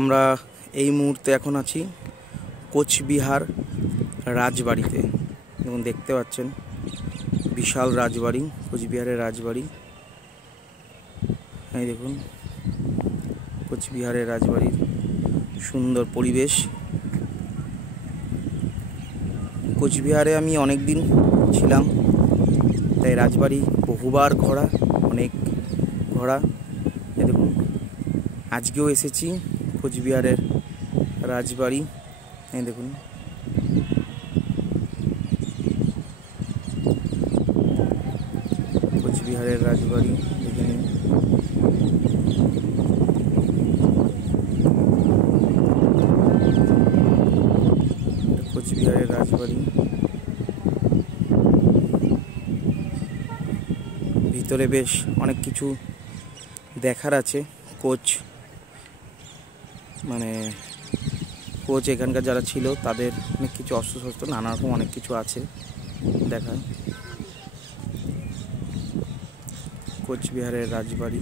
আমরা এই মুহূর্তে এখন আছি কোচবিহার রাজবাড়িতে। যেমন দেখতে পাচ্ছেন বিশাল রাজবাড়ি, কোচবিহারের রাজবাড়ি। এই দেখুন কোচবিহারের রাজবাড়ির সুন্দর পরিবেশ। কোচবিহারে আমি অনেক দিন ছিলাম, তাই রাজবাড়ি বহুবার ঘোরা, অনেক ঘোরা। এই দেখুন আজকেও এসেছি কোচবিহারের রাজবাড়ি। এই দেখুন কোচবিহারের রাজবাড়ি দেখে নিন। কোচবিহারের রাজবাড়ি ভিতরে বেশ অনেক কিছু দেখার আছে। কোচ এখানকার যারা ছিল তাদের অনেক কিছু অস্ত্রশস্ত্র, নানা রকম অনেক কিছু আছে দেখার। কোচবিহারের রাজবাড়ি।